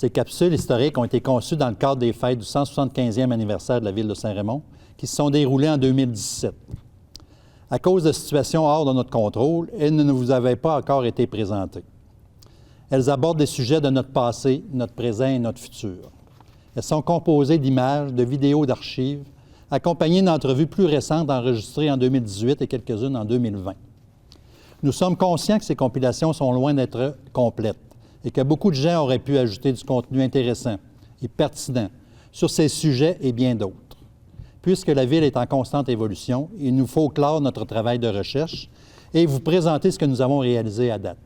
Ces capsules historiques ont été conçues dans le cadre des fêtes du 175e anniversaire de la ville de Saint-Raymond, qui se sont déroulées en 2017. À cause de situations hors de notre contrôle, elles ne vous avaient pas encore été présentées. Elles abordent des sujets de notre passé, notre présent et notre futur. Elles sont composées d'images, de vidéos, d'archives, accompagnées d'entrevues plus récentes enregistrées en 2018 et quelques-unes en 2020. Nous sommes conscients que ces compilations sont loin d'être complètes et que beaucoup de gens auraient pu ajouter du contenu intéressant et pertinent sur ces sujets et bien d'autres. Puisque la Ville est en constante évolution, il nous faut clore notre travail de recherche et vous présenter ce que nous avons réalisé à date.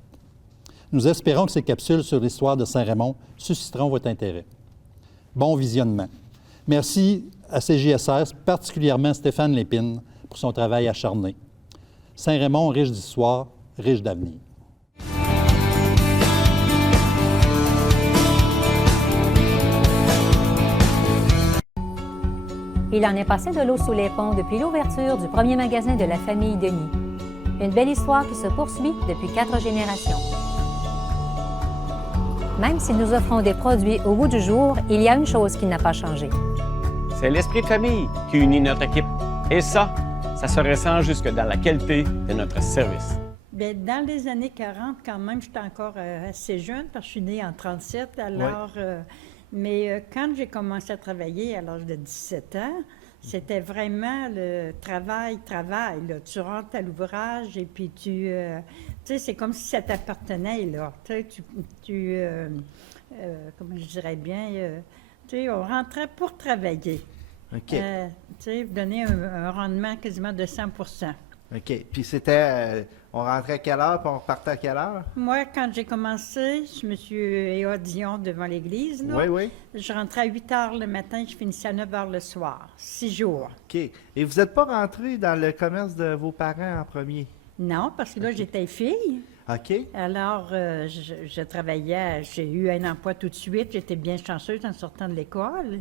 Nous espérons que ces capsules sur l'histoire de Saint-Raymond susciteront votre intérêt. Bon visionnement. Merci à CJSR, particulièrement à Stéphane Lépine, pour son travail acharné. Saint-Raymond, riche d'histoire, riche d'avenir. Il en est passé de l'eau sous les ponts depuis l'ouverture du premier magasin de la famille Denis. Une belle histoire qui se poursuit depuis 4 générations. Même si nous offrons des produits au goût du jour, il y a une chose qui n'a pas changé. C'est l'esprit de famille qui unit notre équipe. Et ça se ressent jusque dans la qualité de notre service. Bien, dans les années 40, quand même, j'étais encore assez jeune, parce que je suis née en 37, alors... Mais quand j'ai commencé à travailler à l'âge de 17 ans, c'était vraiment le travail. Là. Tu rentres à l'ouvrage et puis tu sais, c'est comme si ça t'appartenait, là. Comment je dirais bien, tu sais, on rentrait pour travailler. OK. Tu sais, donner un rendement quasiment de 100 %. OK. Puis c'était, on rentrait à quelle heure puis on repartait à quelle heure? Moi, quand j'ai commencé, je me suis Dion devant l'église. Là. Oui, oui. Je rentrais à 8 heures le matin, je finissais à 9 heures le soir. 6 jours. OK. Et vous n'êtes pas rentré dans le commerce de vos parents en premier? Non, parce que là, j'étais fille. OK. Alors, je travaillais, j'ai eu un emploi tout de suite. J'étais bien chanceuse en sortant de l'école.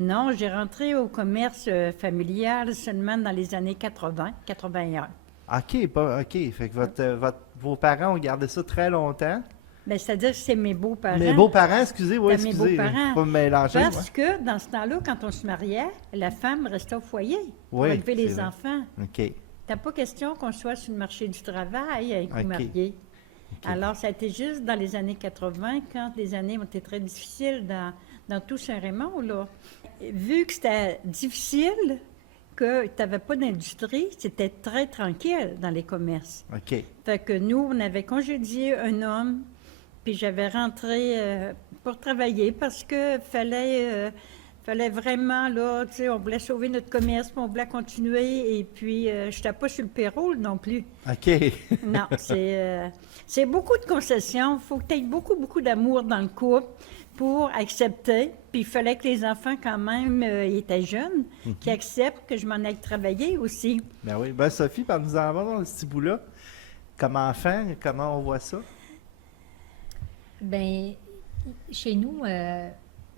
Non, j'ai rentré au commerce familial seulement dans les années 80, 81. OK, OK. Fait que vos parents ont gardé ça très longtemps. Bien, c'est-à-dire que c'est mes beaux-parents. Mes beaux-parents, excusez, oui, Mes excusez. beaux-parents. Pas me mélanger. Parce que dans ce temps-là, quand on se mariait, la femme restait au foyer pour Oui, élever les c'est vrai. enfants. OK. T'as pas question qu'on soit sur le marché du travail avec OK. vous mariés. Alors, ça a été juste dans les années 80, quand les années ont été très difficiles dans tout Saint-Raymond, là. Vu que c'était difficile, que tu n'avais pas d'industrie, c'était très tranquille dans les commerces. OK. Fait que nous, on avait congédié un homme, puis j'avais rentré pour travailler parce que fallait vraiment, là, tu sais, on voulait sauver notre commerce, puis on voulait continuer, et puis je n'étais pas sur le payroll non plus. OK. Non, c'est beaucoup de concessions. Il faut que tu aies beaucoup, beaucoup d'amour dans le couple pour accepter. Puis il fallait que les enfants, quand même, ils étaient jeunes, qui acceptent que je m'en aille travailler aussi. Ben oui. Ben Sophie, parle-nous-en dans ce petit bout-là. Comme enfant, comment on voit ça? Bien, chez nous,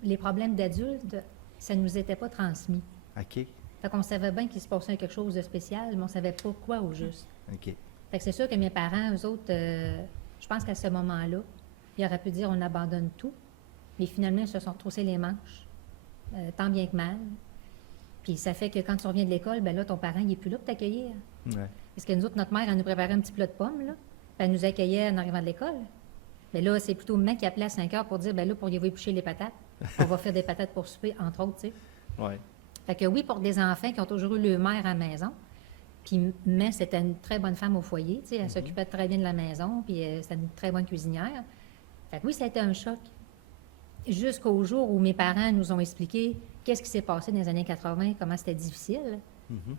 les problèmes d'adultes, ça ne nous était pas transmis. OK. Fait qu'on savait bien qu'il se passait quelque chose de spécial, mais on ne savait pas quoi au juste. OK. Fait que c'est sûr que mes parents, eux autres, je pense qu'à ce moment-là, ils auraient pu dire on abandonne tout, mais finalement, ils se sont troussés les manches, tant bien que mal. Puis ça fait que quand tu reviens de l'école, ben là, ton parent, il n'est plus là pour t'accueillir. Ouais. Parce que nous autres, notre mère, elle nous préparait un petit plat de pommes, là, puis elle nous accueillait en arrivant de l'école. Mais là, c'est plutôt maman qui appelait à 5 heures pour dire, ben là, pourriez-vous éplucher les patates? On va faire des patates pour souper, entre autres, tu sais. Ouais. Fait que oui, pour des enfants qui ont toujours eu leur mère à la maison, puis mais c'était une très bonne femme au foyer, tu sais, elle s'occupait très bien de la maison, puis c'était une très bonne cuisinière. Fait que oui, ça a été un choc. Jusqu'au jour où mes parents nous ont expliqué qu'est-ce qui s'est passé dans les années 80, comment c'était difficile.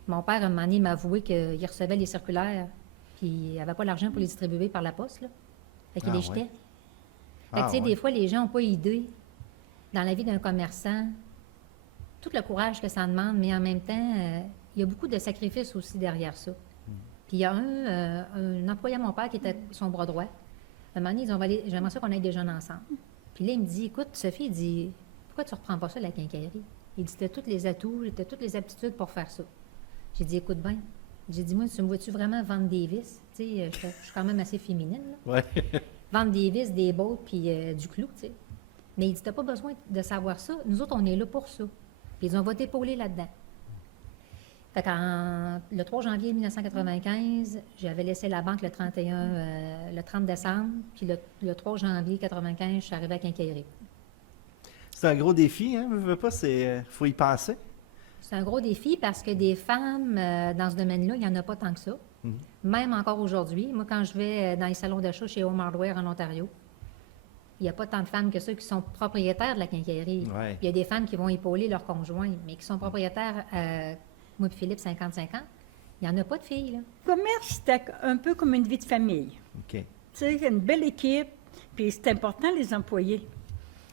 Mon père, à un moment donné, m'a avoué qu'il recevait les circulaires, puis il n'avait pas l'argent pour les distribuer par la poste, là. Fait qu'il les jetait. Ouais. Fait que, tu sais, ouais. des fois, les gens n'ont pas idée, dans la vie d'un commerçant, tout le courage que ça demande, mais en même temps, il y a beaucoup de sacrifices aussi derrière ça. Puis il y a un employé à mon père qui était son bras droit. À un moment donné, ils ont dit, j'aimerais ça qu'on aille déjeuner ensemble. Puis là, il me dit, écoute, Sophie, il dit, pourquoi tu ne reprends pas ça, la quincaillerie? Il dit, t'as tous les atouts, t'as toutes les aptitudes pour faire ça. J'ai dit, écoute bien. J'ai dit, moi, tu me vois-tu vraiment vendre des vis? Tu sais, je suis quand même assez féminine, là. Ouais. Vendre des vis, des bottes, puis du clou, tu sais. Mais il dit, t'as pas besoin de savoir ça. Nous autres, on est là pour ça. Puis ils disent, on va t'épauler là-dedans. Fait le 3 janvier 1995, j'avais laissé la banque le 30 décembre, puis le 3 janvier 1995, je suis arrivée à Quincaillerie. C'est un gros défi, hein? Je veux pas, faut y penser. C'est un gros défi parce que des femmes dans ce domaine-là, il n'y en a pas tant que ça. Même encore aujourd'hui. Moi, quand je vais dans les salons d'achat chez Home Hardware en Ontario, il n'y a pas tant de femmes que ceux qui sont propriétaires de la quincaillerie. Ouais. Il y a des femmes qui vont épauler leur conjoint, mais qui sont propriétaires, moi et Philippe, 50-50. Il n'y en a pas de filles, là. Le commerce, c'était un peu comme une vie de famille. OK. Tu sais, une belle équipe, puis c'est important les employés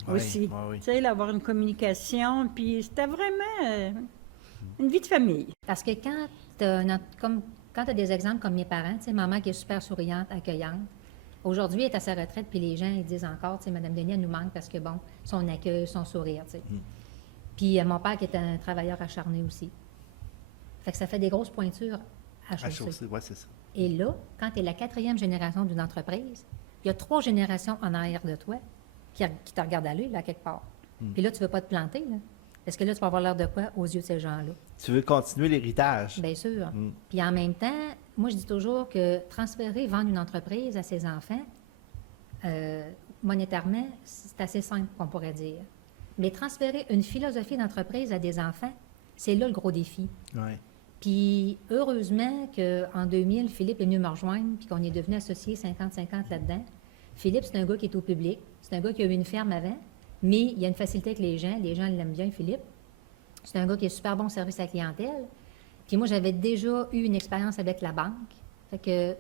aussi. Ouais, oui. Tu sais, avoir une communication, puis c'était vraiment une vie de famille. Parce que quand tu as des exemples comme mes parents, tu sais, maman qui est super souriante, accueillante, aujourd'hui, elle est à sa retraite, puis les gens, ils disent encore, tu sais, Mme Denis, elle nous manque parce que, bon, son accueil, son sourire, tu sais. Puis mon père qui est un travailleur acharné aussi. Fait que ça fait des grosses pointures à chausser. Oui, c'est ça. Et là, quand tu es la 4e génération d'une entreprise, il y a 3 générations en arrière de toi qui te regardent aller, là, quelque part. Puis là, tu ne veux pas te planter, là. Parce que là, tu vas avoir l'air de quoi aux yeux de ces gens-là? Tu veux continuer l'héritage. Bien sûr. Puis en même temps, moi, je dis toujours que transférer, vendre une entreprise à ses enfants, monétairement, c'est assez simple, qu'on pourrait dire. Mais transférer une philosophie d'entreprise à des enfants, c'est là le gros défi. Ouais. Puis heureusement qu'en 2000, Philippe est venu me rejoindre puis qu'on est devenu associés 50-50 là-dedans. Philippe, c'est un gars qui est au public. C'est un gars qui a eu une ferme avant, mais il a une facilité avec les gens. Les gens l'aiment bien, Philippe. C'est un gars qui a super bon service à la clientèle. Puis moi, j'avais déjà eu une expérience avec la banque. Fait que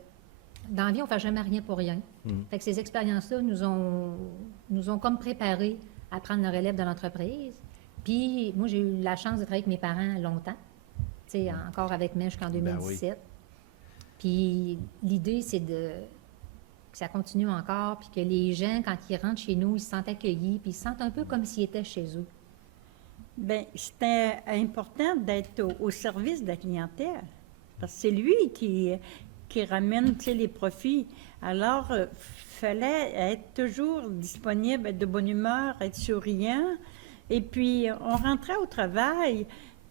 dans la vie, on ne fait jamais rien pour rien. Fait que ces expériences-là nous ont comme préparés à prendre le relève de l'entreprise. Puis moi, j'ai eu la chance de travailler avec mes parents longtemps. Tu sais, encore avec moi jusqu'en 2017. Puis l'idée, c'est que ça continue encore, puis que les gens, quand ils rentrent chez nous, ils se sentent accueillis, puis ils se sentent un peu comme s'ils étaient chez eux. Bien, c'était important d'être au service de la clientèle, parce que c'est lui qui ramène, tu sais, les profits. Alors, il fallait être toujours disponible, être de bonne humeur, être souriant. Et puis, on rentrait au travail.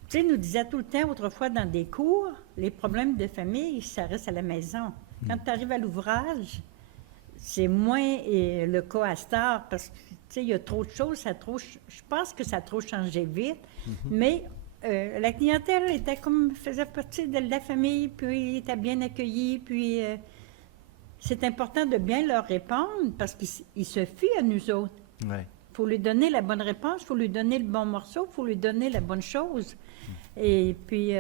Tu sais, nous disait tout le temps, autrefois, dans des cours, les problèmes de famille, ça reste à la maison. Quand tu arrives à l'ouvrage, c'est moins le cas à cette heure, parce que, tu sais, il y a trop de choses, je pense que ça a trop changé vite, mais la clientèle faisait partie de la famille, puis était bien accueillie, puis c'est important de bien leur répondre, parce qu'ils se fient à nous autres. Ouais. Il faut lui donner la bonne réponse, il faut lui donner le bon morceau, il faut lui donner la bonne chose. Et puis,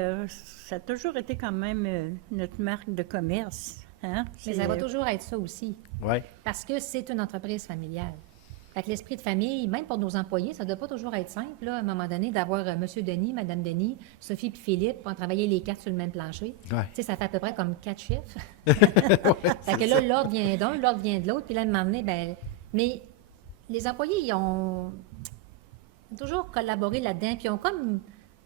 ça a toujours été quand même notre marque de commerce. Hein? Mais ça va toujours être ça aussi. Ouais. Parce que c'est une entreprise familiale. Fait que l'esprit de famille, même pour nos employés, ça ne doit pas toujours être simple, là, à un moment donné, d'avoir M. Denis, Mme Denis, Sophie puis Philippe pour travailler les 4 sur le même plancher. Ouais. Tu sais, ça fait à peu près comme 4 chiffres. Fait que là, l'ordre vient d'un, l'ordre vient de l'autre, puis là, à un moment donné, bien... Mais les employés, ils ont toujours collaboré là-dedans, puis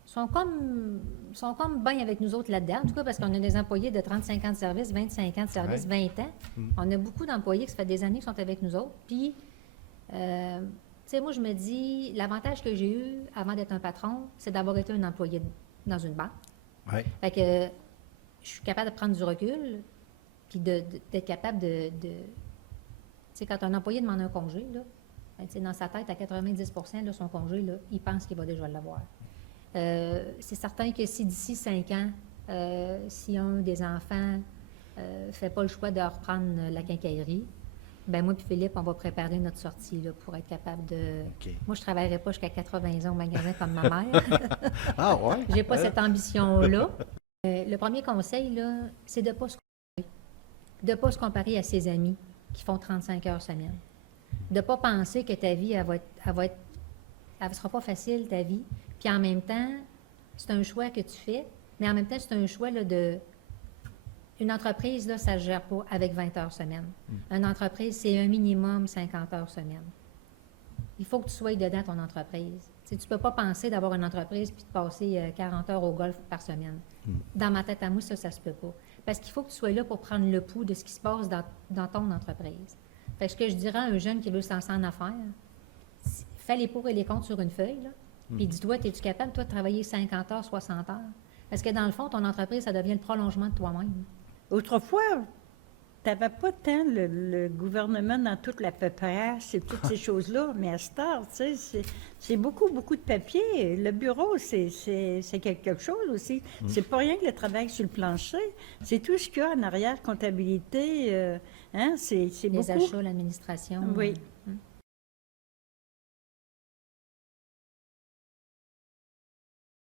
sont comme bien avec nous autres là-dedans, en tout cas parce qu'on a des employés de 35 ans de service, 25 ans de service, 20 ans. On a beaucoup d'employés qui ça fait des années qui sont avec nous autres. Puis, tu sais, moi, je me dis, l'avantage que j'ai eu avant d'être un patron, c'est d'avoir été un employé dans une banque. Ouais. Fait que je suis capable de prendre du recul, puis d'être capable de tu sais, quand un employé demande un congé, là, ben, tu sais, dans sa tête, à 90% de son congé, là, il pense qu'il va déjà l'avoir. C'est certain que si d'ici 5 ans, si un des enfants ne fait pas le choix de reprendre la quincaillerie, ben moi et Philippe, on va préparer notre sortie là, pour être capable de... OK. Moi, je ne travaillerai pas jusqu'à 80 ans au magasin comme ma mère. Ah ouais? J'ai pas cette ambition-là. Le premier conseil, là, c'est de ne pas se comparer. De ne pas se comparer à ses amis qui font 35 heures semaine. De ne pas penser que ta vie, elle sera pas facile, ta vie. Puis en même temps, c'est un choix que tu fais, mais en même temps, c'est un choix là, de... Une entreprise, là, ça ne se gère pas avec 20 heures semaine. Une entreprise, c'est un minimum 50 heures semaine. Il faut que tu sois dedans ton entreprise. Tu ne peux pas penser d'avoir une entreprise puis de passer 40 heures au golf par semaine. Dans ma tête à moi, ça ne se peut pas. Parce qu'il faut que tu sois là pour prendre le pouls de ce qui se passe dans ton entreprise. Fait que ce que je dirais à un jeune qui veut se lancer en affaires, fais les pour et les contre sur une feuille, là, puis dis-toi, es-tu capable, toi, de travailler 50 heures, 60 heures? Parce que dans le fond, ton entreprise, ça devient le prolongement de toi-même. Autrefois, tu n'avais pas tant le gouvernement dans toute la paperasse et toutes ces choses-là, mais à cette heure, tu sais, c'est beaucoup, beaucoup de papier. Le bureau, c'est quelque chose aussi. C'est pas rien que le travail sur le plancher. C'est tout ce qu'il y a en arrière, comptabilité, c'est Les beaucoup. achats, l'administration. Oui.